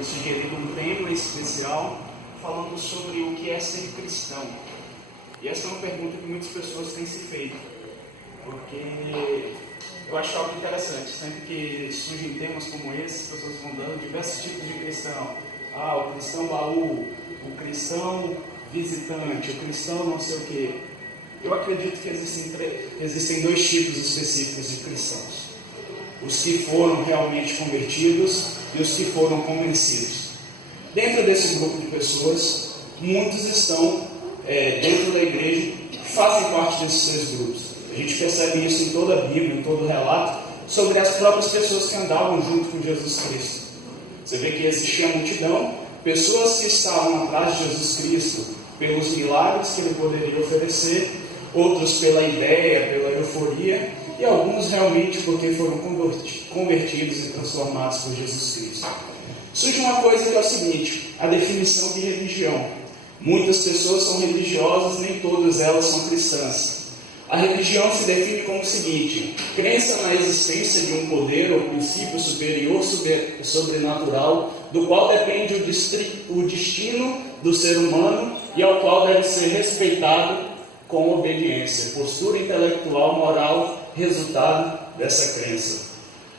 foi sugerido um tema especial falando sobre o que é ser cristão. E essa é uma pergunta que muitas pessoas têm se feito, porque eu acho algo interessante. Sempre que surgem temas como esse, as pessoas vão dando diversos tipos de cristão. O cristão baú, o cristão visitante, o cristão não sei o quê. Eu acredito que existem dois tipos específicos de cristãos: os que foram realmente convertidos e os que foram convencidos. Dentro desse grupo de pessoas, muitos estão dentro da igreja, que fazem parte desses dois grupos. A gente percebe isso em toda a Bíblia, em todo o relato, sobre as próprias pessoas que andavam junto com Jesus Cristo. Você vê que existia a multidão, pessoas que estavam atrás de Jesus Cristo pelos milagres que ele poderia oferecer, outros pela ideia, pela euforia, e alguns realmente porque foram convertidos e transformados por Jesus Cristo. Surge uma coisa que é o seguinte: a definição de religião. Muitas pessoas são religiosas, nem todas elas são cristãs. A religião se define como o seguinte: crença na existência de um poder ou princípio superior sobrenatural, do qual depende o destino do ser humano e ao qual deve ser respeitado com obediência. Postura intelectual, moral, resultado dessa crença.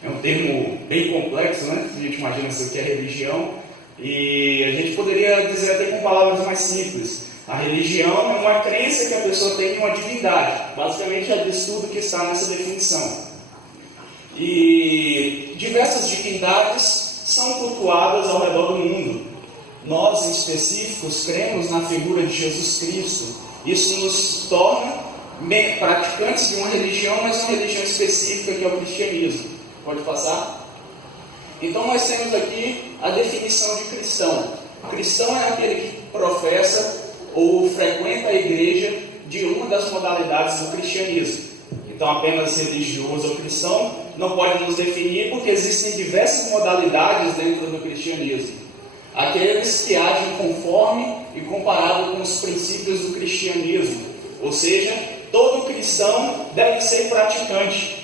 É um termo bem complexo, né? A gente imagina isso aqui é religião, e a gente poderia dizer até com palavras mais simples. A religião é uma crença que a pessoa tem em uma divindade. Basicamente é disso tudo que está nessa definição. E diversas divindades são cultuadas ao redor do mundo. Nós, em específicos, cremos na figura de Jesus Cristo. Isso nos torna praticantes de uma religião, mas uma religião específica, que é o cristianismo. Pode passar? Então nós temos aqui a definição de cristão. Cristão é aquele que professa ou frequenta a igreja de uma das modalidades do cristianismo. Então apenas religioso ou cristão não pode nos definir, porque existem diversas modalidades dentro do cristianismo. Aqueles que agem conforme e comparado com os princípios do cristianismo. Ou seja, todo cristão deve ser praticante.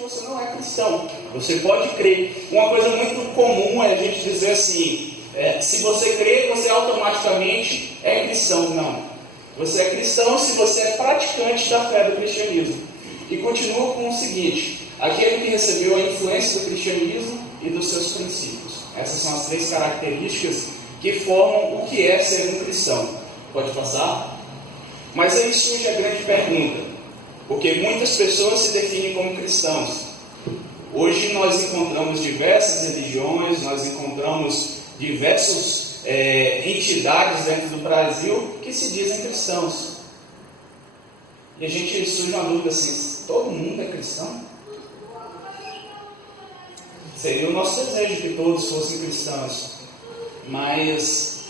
Você não é cristão. Você pode crer. Uma coisa muito comum é a gente dizer assim: se você crê, você automaticamente é cristão. Não. Você é cristão se você é praticante da fé do cristianismo. E continua com o seguinte: aquele que recebeu a influência do cristianismo e dos seus princípios. Essas são as três características que formam o que é ser um cristão. Pode passar? Mas aí surge a grande pergunta: porque muitas pessoas se definem como cristãos. Hoje nós encontramos diversas religiões, nós encontramos diversas entidades dentro do Brasil que se dizem cristãos. E a gente surge uma dúvida assim: todo mundo é cristão? Seria o nosso desejo que todos fossem cristãos, mas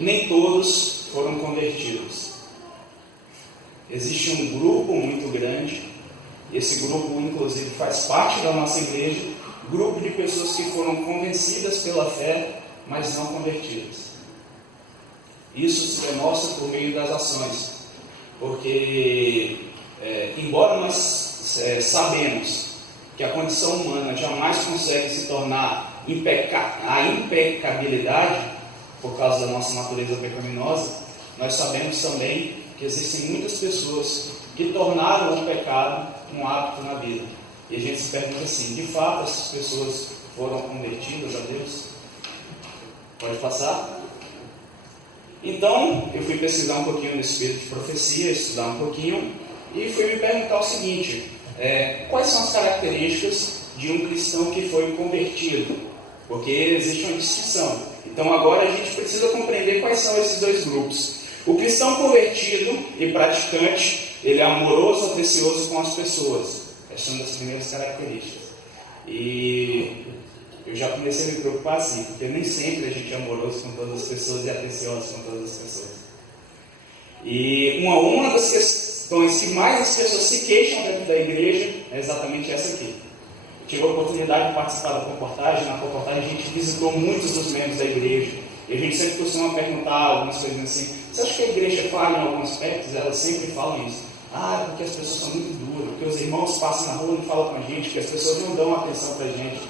nem todos foram convertidos. Existe um grupo muito grande, esse grupo inclusive faz parte da nossa igreja, grupo de pessoas que foram convencidas pela fé, mas não convertidas. Isso se demonstra por meio das ações, porque embora nós sabemos que a condição humana jamais consegue se tornar a impecabilidade por causa da nossa natureza pecaminosa, nós sabemos também que existem muitas pessoas que tornaram o pecado um hábito na vida. E a gente se pergunta assim: de fato essas pessoas foram convertidas a Deus? Pode passar? Então, eu fui pesquisar um pouquinho no espírito de profecia, estudar um pouquinho, e fui me perguntar o seguinte: quais são as características de um cristão que foi convertido? Porque existe uma distinção. Então agora a gente precisa compreender quais são esses dois grupos. O cristão convertido e praticante, ele é amoroso, atencioso com as pessoas. Essas são as primeiras características. E eu já comecei a me preocupar assim, porque nem sempre a gente é amoroso com todas as pessoas e atencioso com todas as pessoas. E uma das questões que mais as pessoas se queixam dentro da igreja é exatamente essa aqui. Tive a oportunidade de participar da comportagem. Na comportagem a gente visitou muitos dos membros da igreja. E a gente sempre costuma perguntar algumas coisas assim: você acha que a igreja falha em alguns aspectos? Elas sempre falam isso. Porque as pessoas são muito duras, porque os irmãos passam na rua e não falam com a gente, porque as pessoas não dão atenção para a gente.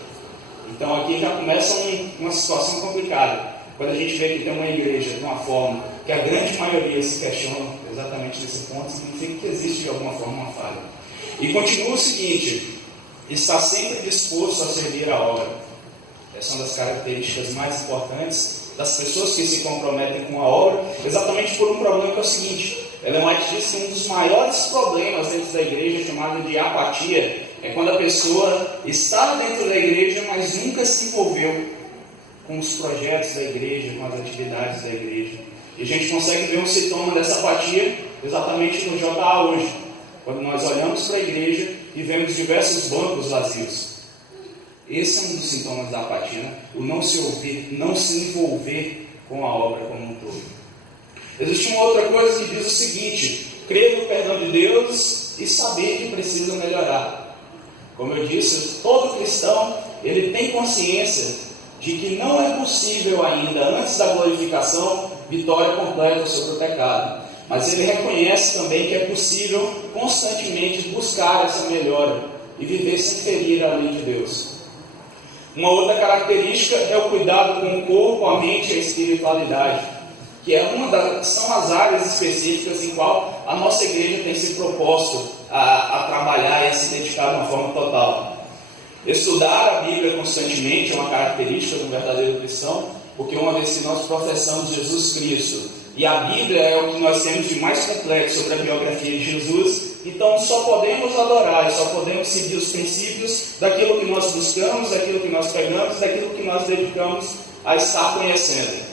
Então aqui já começa uma situação complicada. Quando a gente vê que tem uma igreja de uma forma que a grande maioria se questiona exatamente nesse ponto, significa que existe de alguma forma uma falha. E continua o seguinte: está sempre disposto a servir a obra. Essa é uma das características mais importantes das pessoas que se comprometem com a obra, exatamente por um problema que é o seguinte: Ellen White diz que um dos maiores problemas dentro da igreja, chamado de apatia, é quando a pessoa está dentro da igreja, mas nunca se envolveu com os projetos da igreja, com as atividades da igreja. E a gente consegue ver um sintoma dessa apatia exatamente no JA hoje, quando nós olhamos para a igreja e vemos diversos bancos vazios. Esse é um dos sintomas da apatia, né? O não se ouvir, não se envolver com a obra como um todo. Existe uma outra coisa que diz o seguinte: crer no perdão de Deus e saber que precisa melhorar. Como eu disse, todo cristão ele tem consciência de que não é possível ainda, antes da glorificação, vitória completa sobre o pecado. Mas ele reconhece também que é possível constantemente buscar essa melhora e viver sem ferir a lei de Deus. Uma outra característica é o cuidado com o corpo, a mente e a espiritualidade, que são as áreas específicas em qual a nossa igreja tem se proposto a trabalhar e a se dedicar de uma forma total. Estudar a Bíblia constantemente é uma característica do verdadeiro cristão, porque uma vez que nós professamos Jesus Cristo, e a Bíblia é o que nós temos de mais completo sobre a biografia de Jesus, então só podemos adorar e só podemos seguir os princípios daquilo que nós buscamos, daquilo que nós pegamos, daquilo que nós dedicamos a estar conhecendo.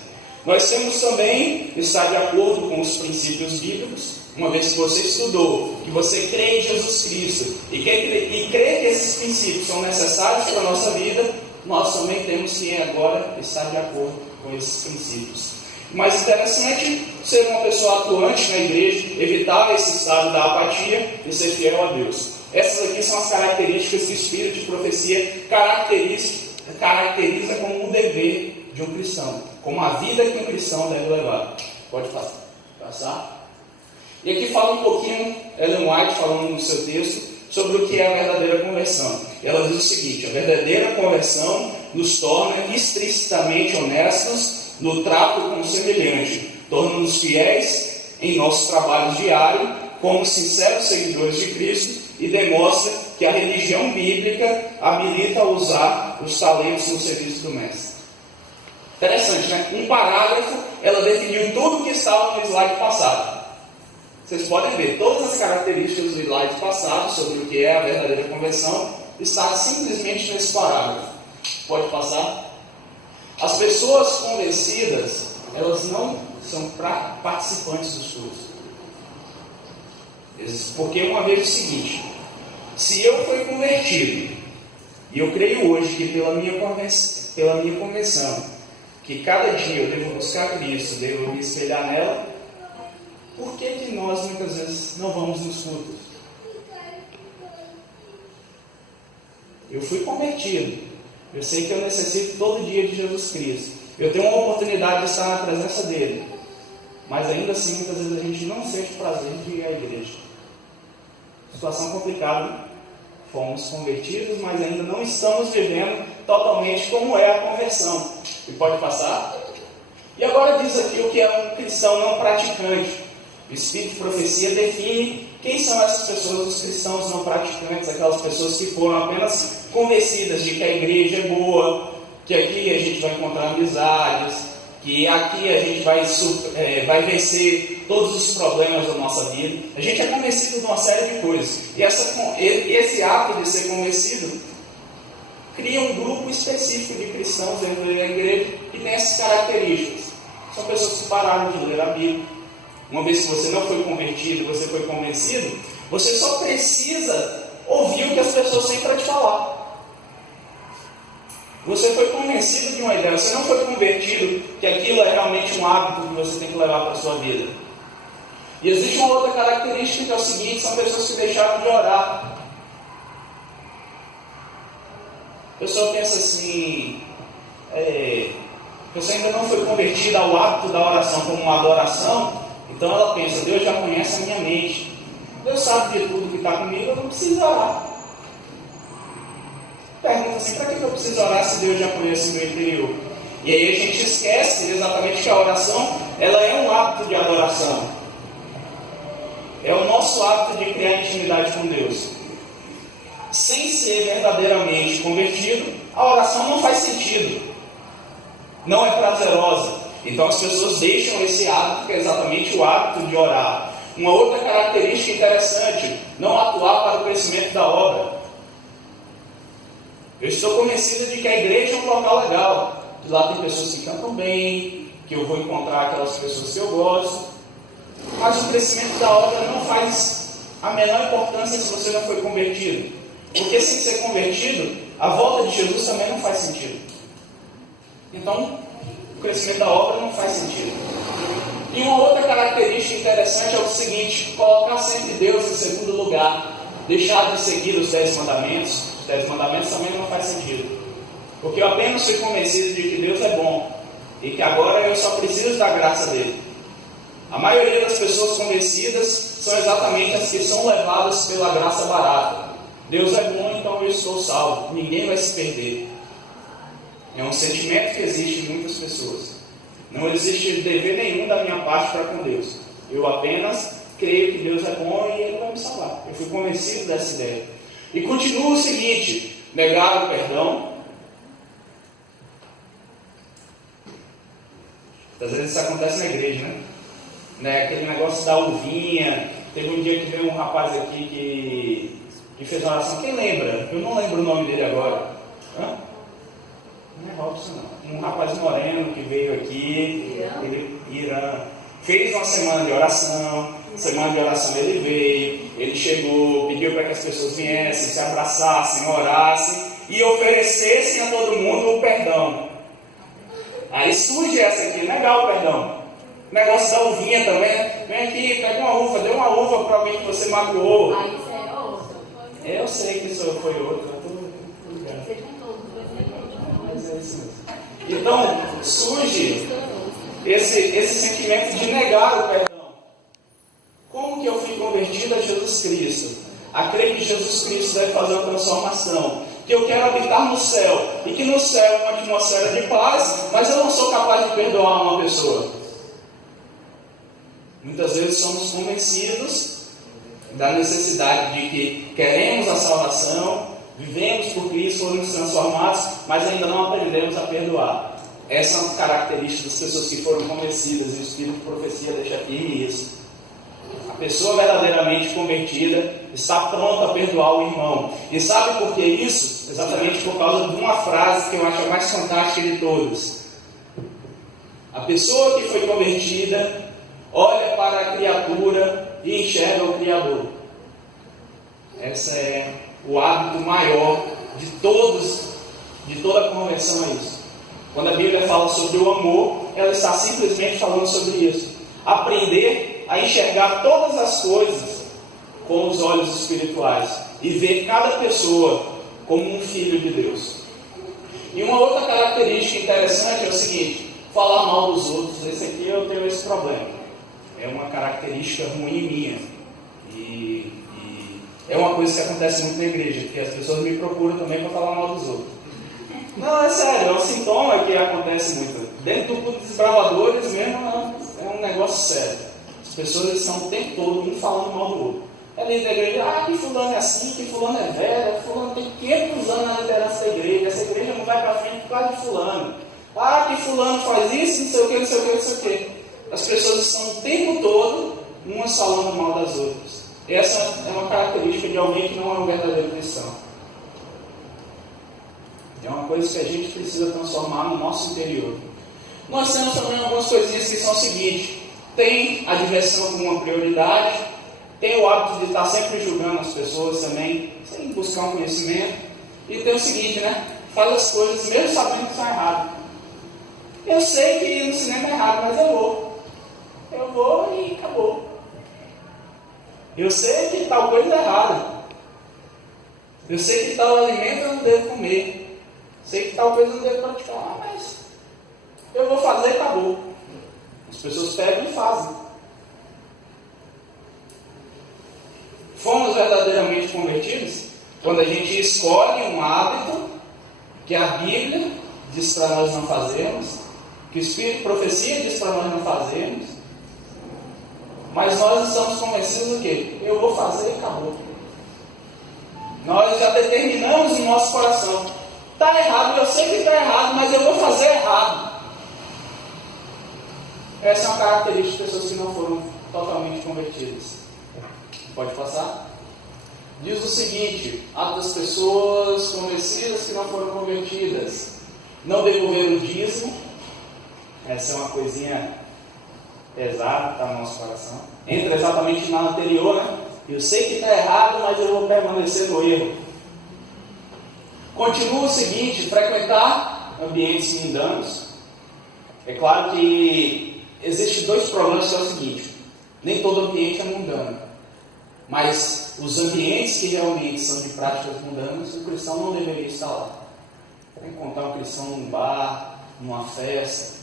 Nós temos também que estar de acordo com os princípios bíblicos, uma vez que você estudou, que você crê em Jesus Cristo e crê que esses princípios são necessários para a nossa vida, nós também temos que agora estar de acordo com esses princípios. Mais interessante, ser uma pessoa atuante na igreja, evitar esse estado da apatia e ser fiel a Deus. Essas aqui são as características que o Espírito de Profecia caracteriza como um dever de um cristão, como a vida que um cristão deve levar. Pode passar? E aqui fala um pouquinho, Ellen White falando no seu texto, sobre o que é a verdadeira conversão. Ela diz o seguinte: a verdadeira conversão nos torna explicitamente honestos no trato com o semelhante, torna-nos fiéis em nossos trabalhos diários, como sinceros seguidores de Cristo, e demonstra que a religião bíblica habilita a usar os talentos no serviço do Mestre. Interessante, né? Um parágrafo, ela definiu tudo o que estava no slide passado. Vocês podem ver, todas as características do slide passado sobre o que é a verdadeira conversão está simplesmente nesse parágrafo. Pode passar? As pessoas convencidas, elas não são participantes dos cultos. Porque uma vez o seguinte: se eu fui convertido, e eu creio hoje que pela minha convenção, que cada dia eu devo buscar Cristo, devo me espelhar nela, por que nós muitas vezes não vamos nos cultos? Eu fui convertido. Eu sei que eu necessito todo dia de Jesus Cristo. Eu tenho uma oportunidade de estar na presença dele. Mas ainda assim, muitas vezes a gente não sente o prazer de ir à igreja. Situação complicada, né? Fomos convertidos, mas ainda não estamos vivendo totalmente como é a conversão. E pode passar? E agora diz aqui o que é um cristão não praticante. O Espírito de Profecia define quem são essas pessoas, os cristãos não praticantes, aquelas pessoas que foram apenas convencidas de que a igreja é boa, que aqui a gente vai encontrar amizades, que aqui a gente vai vencer todos os problemas da nossa vida. A gente é convencido de uma série de coisas. E esse ato de ser convencido cria um grupo específico de cristãos dentro da igreja que tem essas características. São pessoas que pararam de ler a Bíblia. Uma vez que você não foi convertido, você foi convencido, você só precisa ouvir o que as pessoas têm para te falar. Você foi convencido de uma ideia, você não foi convertido que aquilo é realmente um hábito que você tem que levar para a sua vida. E existe uma outra característica que é o seguinte: são pessoas que deixaram de orar. A pessoa pensa assim, você ainda não foi convertida ao hábito da oração como uma adoração. Então ela pensa: Deus já conhece a minha mente, Deus sabe de tudo que está comigo, eu não preciso orar. Pergunta pergunta assim, para que eu preciso orar se Deus já conhece o meu interior? E aí a gente esquece exatamente que a oração, ela é um hábito de adoração. É o nosso hábito de criar intimidade com Deus. Sem ser verdadeiramente convertido, a oração não faz sentido. Não é prazerosa. Então as pessoas deixam esse hábito, que é exatamente o hábito de orar. Uma outra característica interessante, não atuar para o crescimento da obra. Eu estou convencido de que a igreja é um local legal. Que lá tem pessoas que cantam bem, que eu vou encontrar aquelas pessoas que eu gosto. Mas o crescimento da obra não faz a menor importância se você não foi convertido. Porque sem ser convertido, a volta de Jesus também não faz sentido. Então, o crescimento da obra não faz sentido. E uma outra característica interessante é o seguinte: colocar sempre Deus em segundo lugar. Deixar de seguir os 10 mandamentos. Os 10 mandamentos também não faz sentido. Porque eu apenas fui convencido de que Deus é bom. E que agora eu só preciso da graça dele. A maioria das pessoas convencidas são exatamente as que são levadas pela graça barata. Deus é bom, então eu estou salvo. Ninguém vai se perder. É um sentimento que existe em muitas pessoas. Não existe dever nenhum da minha parte para com Deus. Eu apenas creio que Deus é bom e Ele vai me salvar. Eu fui convencido dessa ideia. E continua o seguinte: negar o perdão. Às vezes isso acontece na igreja, né? Aquele negócio da uvinha. Teve um dia que veio um rapaz aqui que fez uma oração. Quem lembra? Eu não lembro o nome dele agora. Hã? Não é Robson, não. Um rapaz moreno que veio aqui, Irã, fez uma semana de oração. Semana de oração ele veio, ele chegou, pediu para que as pessoas viessem, se abraçassem, orassem e oferecessem a todo mundo o perdão. Aí surge essa aqui, legal o perdão. O negócio da uvinha também. Vem aqui, pega uma uva, dê uma uva para alguém que você magoou. Ah, isso é outro. Eu sei que isso foi outro, eu tô ligado. Você juntou os dois aí. Mas é isso mesmo. Então, surge esse sentimento de negar o perdão. Como que eu fui convertido a Jesus Cristo? A crer que Jesus Cristo deve fazer uma transformação. Que eu quero habitar no céu. E que no céu é uma atmosfera de paz, mas eu não sou capaz de perdoar uma pessoa. Muitas vezes somos convencidos da necessidade de que queremos a salvação, vivemos por Cristo, fomos transformados, mas ainda não aprendemos a perdoar. Essa é uma característica das pessoas que foram convencidas, e o Espírito de Profecia deixa firme isso. A pessoa verdadeiramente convertida está pronta a perdoar o irmão. E sabe por que isso? Exatamente por causa de uma frase que eu acho a mais fantástica de todas. A pessoa que foi convertida olha para a criatura e enxerga o Criador. Esse é o hábito maior de toda a conversão a isso. Quando a Bíblia fala sobre o amor, ela está simplesmente falando sobre isso. Aprender a enxergar todas as coisas com os olhos espirituais e ver cada pessoa como um filho de Deus. E uma outra característica interessante é o seguinte: falar mal dos outros. Esse aqui eu tenho esse problema. É uma característica ruim minha. E é uma coisa que acontece muito na igreja, porque as pessoas me procuram também para falar mal dos outros. Não, é sério, é um sintoma que acontece muito. Dentro do culto dos bravadores mesmo, é um negócio sério. As pessoas estão o tempo todo um falando mal do outro. É líder da igreja, que fulano é assim, que fulano é velho, fulano tem 500 anos na liderança da igreja, essa igreja não vai para frente por causa de fulano. Que fulano faz isso, não sei o que, não sei o que, não sei o que. As pessoas estão o tempo todo umas falando mal das outras. Essa é uma característica de alguém que não é um verdadeiro cristão. É uma coisa que a gente precisa transformar no nosso interior. Nós temos também algumas coisinhas que são o seguinte: tem a diversão como uma prioridade, tem o hábito de estar sempre julgando as pessoas também, sem buscar um conhecimento, e tem o seguinte, faz as coisas mesmo sabendo que são erradas. Eu sei que ir no cinema é errado, mas eu vou e acabou. Eu sei que tal coisa é errada. Eu sei que tal alimento eu não devo comer. Sei que tal coisa eu não devo praticar, mas eu vou fazer e acabou. As pessoas pegam e fazem. Fomos verdadeiramente convertidos quando a gente escolhe um hábito que a Bíblia diz para nós não fazermos, que o Espírito de profecia diz para nós não fazermos, mas nós estamos convencidos do quê? Eu vou fazer e acabou. Nós já determinamos no nosso coração, está errado, eu sei que está errado, mas eu vou fazer errado. Essa é uma característica de pessoas que não foram totalmente convertidas. Pode passar? Diz o seguinte: ato das pessoas convencidas que não foram convertidas: não devolver o dízimo. Essa é uma coisinha pesada, está no nosso coração. Entra exatamente na anterior, né? Eu sei que está errado, mas eu vou permanecer no erro. Continua o seguinte: frequentar ambientes mundanos. É claro que existem dois problemas, que é o seguinte: nem todo ambiente é mundano, mas os ambientes que realmente são de práticas mundanas, o cristão não deveria estar lá. Para encontrar um cristão num bar, numa festa.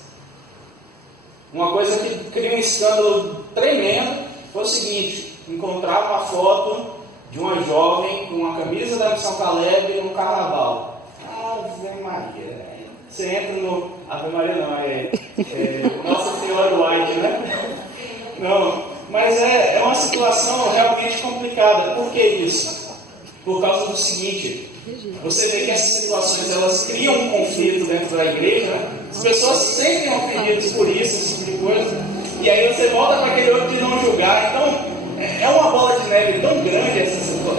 Uma coisa que cria um escândalo tremendo foi o seguinte: encontrar uma foto de uma jovem com uma camisa da Missão Caleb no carnaval. Ave Maria. Você entra no... Ave Maria não, Nossa Senhora White, né? Não, mas é uma situação realmente complicada. Por que isso? Por causa do seguinte: você vê que essas situações, elas criam um conflito dentro da igreja, né? As pessoas se sentem ofendidas por isso, esse tipo de coisa, e aí você volta para aquele outro de não julgar. Então, é uma bola de neve tão grande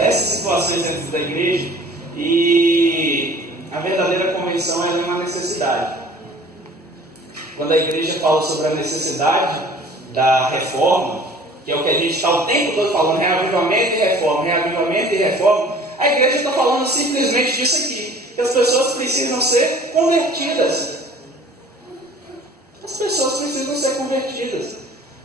essas situações dentro da igreja, e a verdadeira convenção é uma necessidade. Quando a igreja fala sobre a necessidade da reforma, que é o que a gente está o tempo todo falando, reavivamento e reforma, a igreja está falando simplesmente disso aqui, que as pessoas precisam ser convertidas. As pessoas precisam ser convertidas.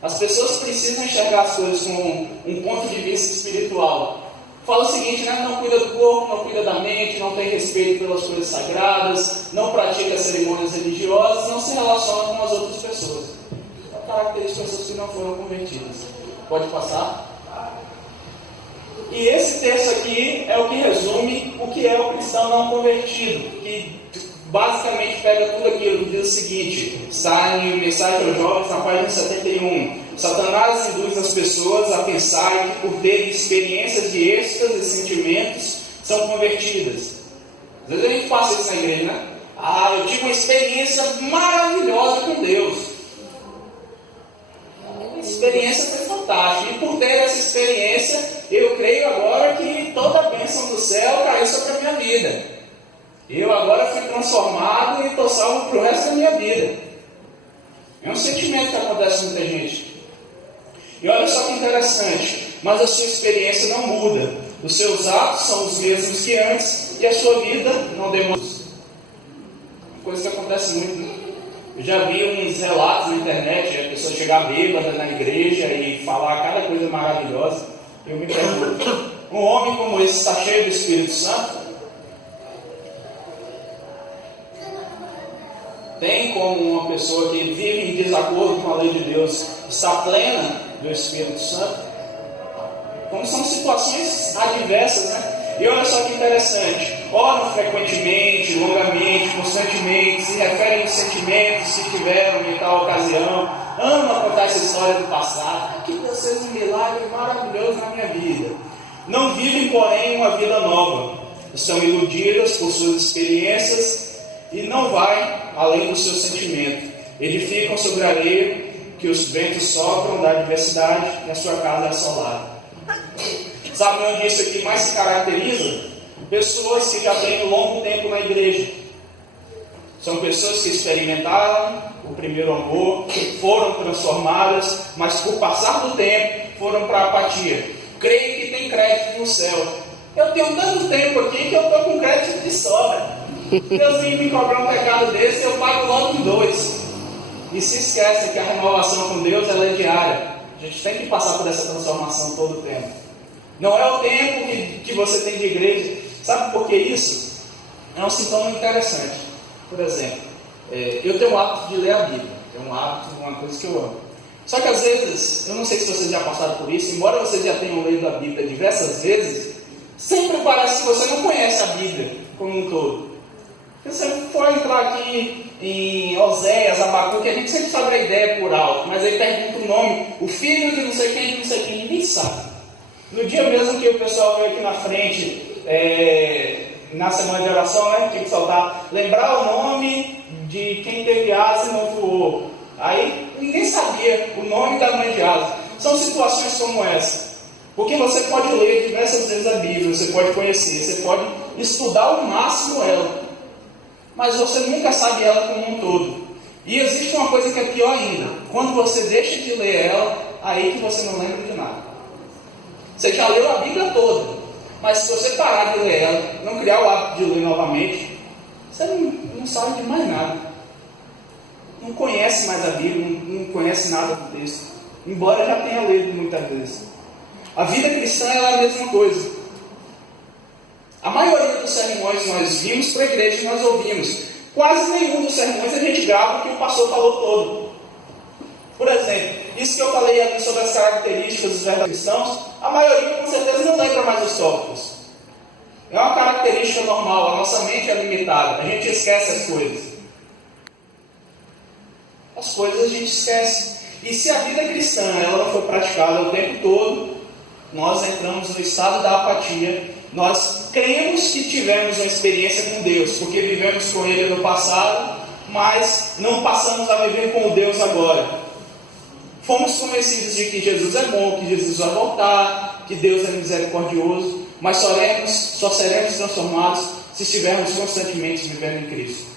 As pessoas precisam enxergar as coisas com um ponto de vista espiritual. Fala o seguinte, né? Não cuida do corpo, não cuida da mente, não tem respeito pelas coisas sagradas, não pratica cerimônias religiosas, não se relaciona com as outras pessoas. É uma característica de pessoas que não foram convertidas. Pode passar? E esse texto aqui é o que resume o que é o cristão não convertido, que basicamente pega tudo aquilo que diz o seguinte: está em Mensagem aos Jovens, na página 71. Satanás induz as pessoas a pensarem que por terem experiências de êxtase e sentimentos são convertidas. Às vezes a gente passa isso na igreja, né? Eu tive uma experiência maravilhosa com Deus. A experiência foi fantástica, e por ter essa experiência, eu creio agora que toda a bênção do céu caiu sobre a minha vida. Eu agora fui transformado e estou salvo para o resto da minha vida. É um sentimento que acontece com muita gente. E olha só que interessante: mas a sua experiência não muda. Os seus atos são os mesmos que antes e a sua vida não demonstra. Uma coisa que acontece muito, né? Eu já vi uns relatos na internet, a pessoa chegar bêbada na igreja e falar cada coisa maravilhosa. Eu me pergunto: um homem como esse está cheio do Espírito Santo? Tem como uma pessoa que vive em desacordo com a lei de Deus estar plena do Espírito Santo? Como são situações adversas, né? E olha só que interessante: oram frequentemente, longamente, constantemente, se referem aos sentimentos que tiveram em tal ocasião, amam contar essa história do passado. Que Deus fez um milagre maravilhoso na minha vida. Não vivem, porém, uma vida nova. Estão iludidas por suas experiências e não vai além do seu sentimento. Edificam sobre a areia que os ventos sopram da adversidade e a sua casa é assolada. Sabe onde isso aqui mais se caracteriza? Pessoas que já têm um longo tempo na igreja. São pessoas que experimentaram o primeiro amor, foram transformadas, mas por passar do tempo foram para a apatia. Creio que tem crédito no céu. Eu tenho tanto tempo aqui que eu estou com crédito de sobra. Deus vem me cobrar um pecado desse, eu pago logo em 2. E se esquecem que a renovação com Deus ela é diária. A gente tem que passar por essa transformação todo o tempo. Não é o tempo que você tem de igreja. Sabe por que isso? É um sintoma interessante. Por exemplo, eu tenho o hábito de ler a Bíblia. É um hábito, uma coisa que eu amo. Só que às vezes, eu não sei se vocês já passaram por isso, embora vocês já tenham lido a Bíblia diversas vezes, sempre parece que você não conhece a Bíblia como um todo. Se você for entrar aqui em Oséias, Abacuque, a gente sempre sabe a ideia por alto, mas aí pergunta o nome, o filho de não sei quem, de não sei quem, ninguém sabe. No dia mesmo que o pessoal veio aqui na frente, na semana de oração, né, tinha que soltar, lembrar o nome de quem teve asa e não voou. Aí ninguém sabia o nome da mãe de asa. São situações como essa. Porque você pode ler diversas vezes a Bíblia, você pode conhecer, você pode estudar ao máximo ela, mas você nunca sabe ela como um todo. E existe uma coisa que é pior ainda: quando você deixa de ler ela, aí que você não lembra de nada. Você já leu a Bíblia toda, mas se você parar de ler ela, não criar o hábito de ler novamente, você não sabe de mais nada. Não conhece mais a Bíblia, não conhece nada do texto, embora já tenha lido muitas vezes. A vida cristã é a mesma coisa. A maioria dos sermões nós vimos para a igreja e nós ouvimos. Quase nenhum dos sermões a gente grava o que o pastor falou todo. Por exemplo, isso que eu falei ali sobre as características dos verdadeiros cristãos, a maioria com certeza não lembra mais os tópicos. É uma característica normal, a nossa mente é limitada, a gente esquece as coisas. As coisas a gente esquece. E se a vida cristã ela não for praticada o tempo todo, nós entramos no estado da apatia. Nós cremos que tivemos uma experiência com Deus, porque vivemos com Ele no passado, mas não passamos a viver com o Deus agora. Fomos convencidos de que Jesus é bom, que Jesus vai voltar, que Deus é misericordioso, mas só seremos transformados se estivermos constantemente vivendo em Cristo.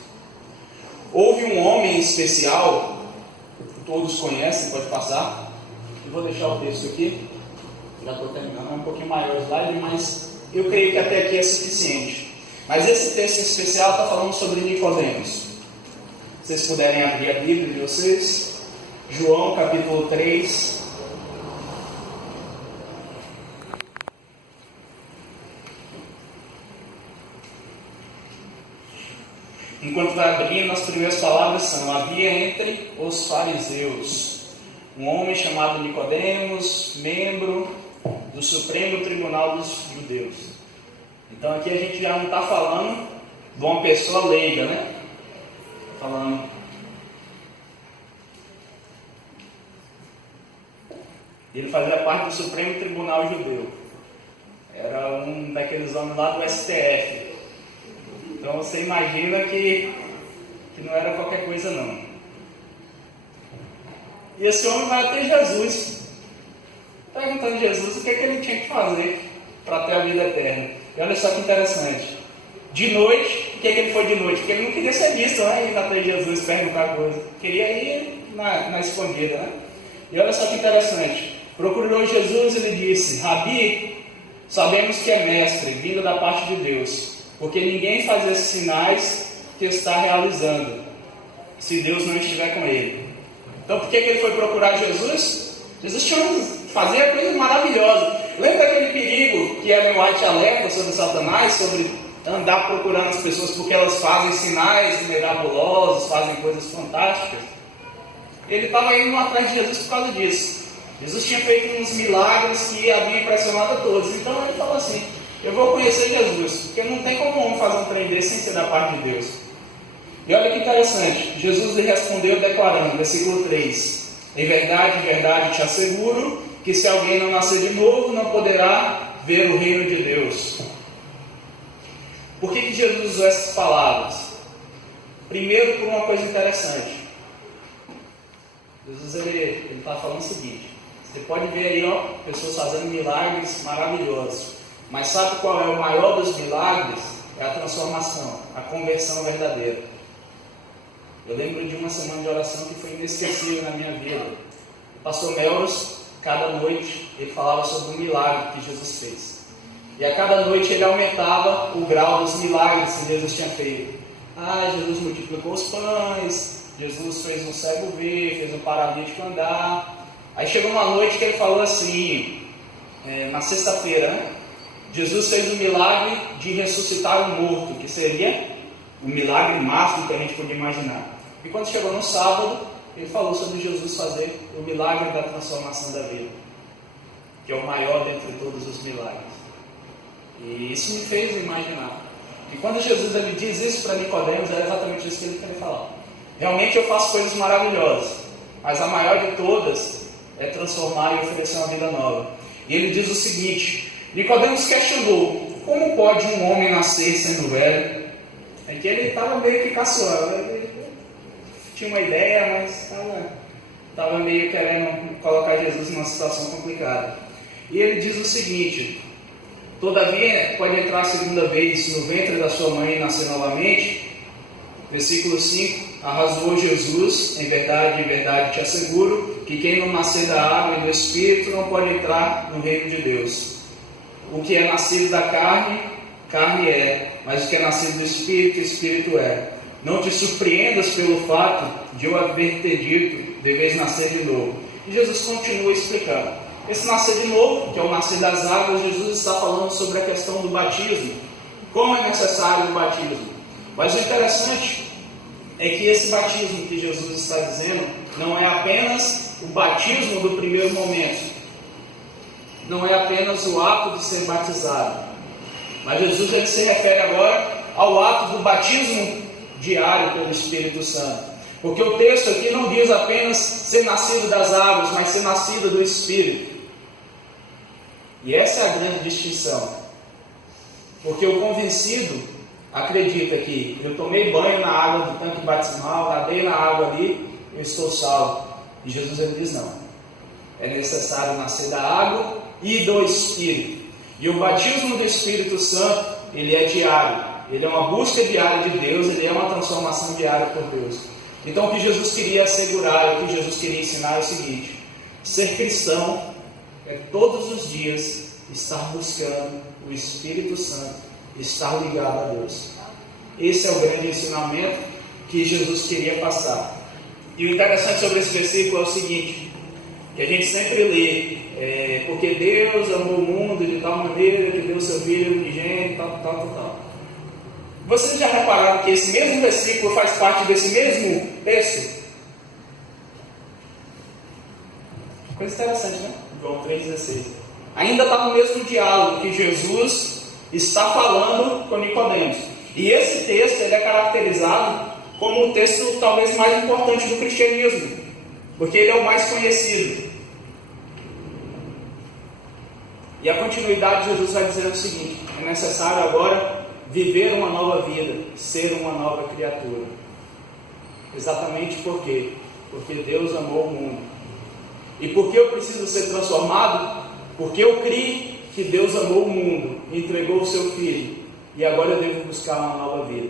Houve um homem especial, todos conhecem, pode passar. Eu vou deixar o texto aqui, já estou terminando, é um pouquinho maior o slide, mas eu creio que até aqui é suficiente. Mas esse texto especial está falando sobre Nicodemos. Se vocês puderem abrir a Bíblia de vocês, João capítulo 3. Enquanto vai abrindo, as primeiras palavras são: havia entre os fariseus um homem chamado Nicodemos, membro do Supremo Tribunal dos Judeus. Então aqui a gente já não está falando de uma pessoa leiga, né? Falando. Ele fazia parte do Supremo Tribunal Judeu. Era um daqueles homens lá do STF. Então você imagina que não era qualquer coisa não. E esse homem vai até Jesus, perguntando a Jesus o que ele tinha que fazer para ter a vida eterna. E olha só que interessante. De noite, o que ele foi de noite? Porque ele não queria ser visto, né? Ir até Jesus perguntar coisa. Queria ir na escondida, né? E olha só que interessante. Procurou Jesus e lhe disse: Rabi, sabemos que é mestre, vindo da parte de Deus, porque ninguém faz esses sinais que está realizando, se Deus não estiver com ele. Então por que ele foi procurar Jesus? Jesus tinha fazia coisa maravilhosa. Lembra aquele perigo que Ellen White alerta sobre Satanás, sobre andar procurando as pessoas porque elas fazem sinais miraculosos, fazem coisas fantásticas? Ele estava indo atrás de Jesus por causa disso. Jesus tinha feito uns milagres que haviam impressionado a todos. Então ele falou assim: eu vou conhecer Jesus, porque não tem como um homem fazer um trem desse sem ser da parte de Deus. E olha que interessante, Jesus lhe respondeu declarando, versículo 3: em verdade te asseguro que se alguém não nascer de novo, não poderá ver o reino de Deus. Por que Jesus usou essas palavras? Primeiro, por uma coisa interessante. Jesus ele está falando o seguinte: você pode ver aí, ó, pessoas fazendo milagres maravilhosos, mas sabe qual é o maior dos milagres? É a transformação, a conversão verdadeira. Eu lembro de uma semana de oração que foi inesquecível na minha vida. O pastor Melros, cada noite, ele falava sobre um milagre que Jesus fez. E a cada noite ele aumentava o grau dos milagres que Jesus tinha feito. Jesus multiplicou os pães, Jesus fez um cego ver, fez um paralítico andar. Aí chegou uma noite que ele falou assim, na sexta-feira, né? Jesus fez um milagre de ressuscitar um morto, que seria o milagre máximo que a gente podia imaginar. E quando chegou no sábado, ele falou sobre Jesus fazer o milagre da transformação da vida, que é o maior dentre todos os milagres. E isso me fez imaginar que quando Jesus ele diz isso para Nicodemos, era exatamente isso que ele queria falar. Realmente eu faço coisas maravilhosas, mas a maior de todas é transformar e oferecer uma vida nova. E ele diz o seguinte: Nicodemos questionou: como pode um homem nascer sendo velho? É que ele estava meio que caçoando, ele tinha uma ideia, mas estava meio querendo colocar Jesus numa situação complicada. E ele diz o seguinte: todavia pode entrar a segunda vez no ventre da sua mãe e nascer novamente? Versículo 5: arrasou Jesus, em verdade te asseguro, que quem não nascer da água e do Espírito não pode entrar no reino de Deus. O que é nascido da carne, carne é, mas o que é nascido do Espírito, Espírito é. Não te surpreendas pelo fato de eu haver te dito, deveis nascer de novo. E Jesus continua explicando. Esse nascer de novo, que é o nascer das águas, Jesus está falando sobre a questão do batismo. Como é necessário o batismo? Mas o interessante é que esse batismo que Jesus está dizendo não é apenas o batismo do primeiro momento, não é apenas o ato de ser batizado, mas Jesus ele se refere agora ao ato do batismo diário pelo Espírito Santo, porque o texto aqui não diz apenas ser nascido das águas, mas ser nascido do Espírito. E essa é a grande distinção, porque o convencido acredita que eu tomei banho na água do tanque batismal, nadei na água ali, eu estou salvo. E Jesus ele diz não, é necessário nascer da água e do Espírito. E o batismo do Espírito Santo, ele é diário, ele é uma busca diária de Deus, ele é uma transformação diária por Deus. Então o que Jesus queria assegurar, o que Jesus queria ensinar é o seguinte: ser cristão é todos os dias estar buscando o Espírito Santo, estar ligado a Deus. Esse é o grande ensinamento que Jesus queria passar. E o interessante sobre esse versículo é o seguinte, que a gente sempre lê, porque Deus amou o mundo de tal maneira que deu seu Filho unigênito, tal. Vocês já repararam que esse mesmo versículo faz parte desse mesmo texto? Coisa interessante, né? João 3,16. Ainda está no mesmo diálogo que Jesus está falando com Nicodemos. E esse texto ele é caracterizado como o texto talvez mais importante do cristianismo, porque ele é o mais conhecido. E a continuidade de Jesus vai dizer o seguinte: é necessário agora viver uma nova vida, ser uma nova criatura. Exatamente por quê? Porque Deus amou o mundo. E por que eu preciso ser transformado? Porque eu criei que Deus amou o mundo, entregou o seu Filho, e agora eu devo buscar uma nova vida.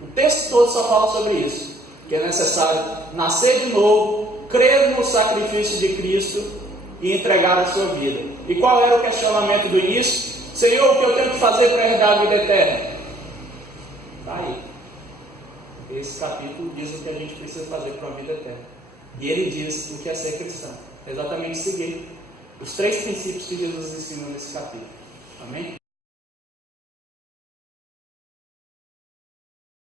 O texto todo só fala sobre isso, que é necessário nascer de novo, crer no sacrifício de Cristo e entregar a sua vida. E qual era o questionamento do início? Senhor, o que eu tenho que fazer para herdar a vida eterna? Está aí. Esse capítulo diz o que a gente precisa fazer para a vida eterna. E ele diz o que é ser cristão. Exatamente seguir os 3 princípios que Jesus ensina nesse capítulo. Amém?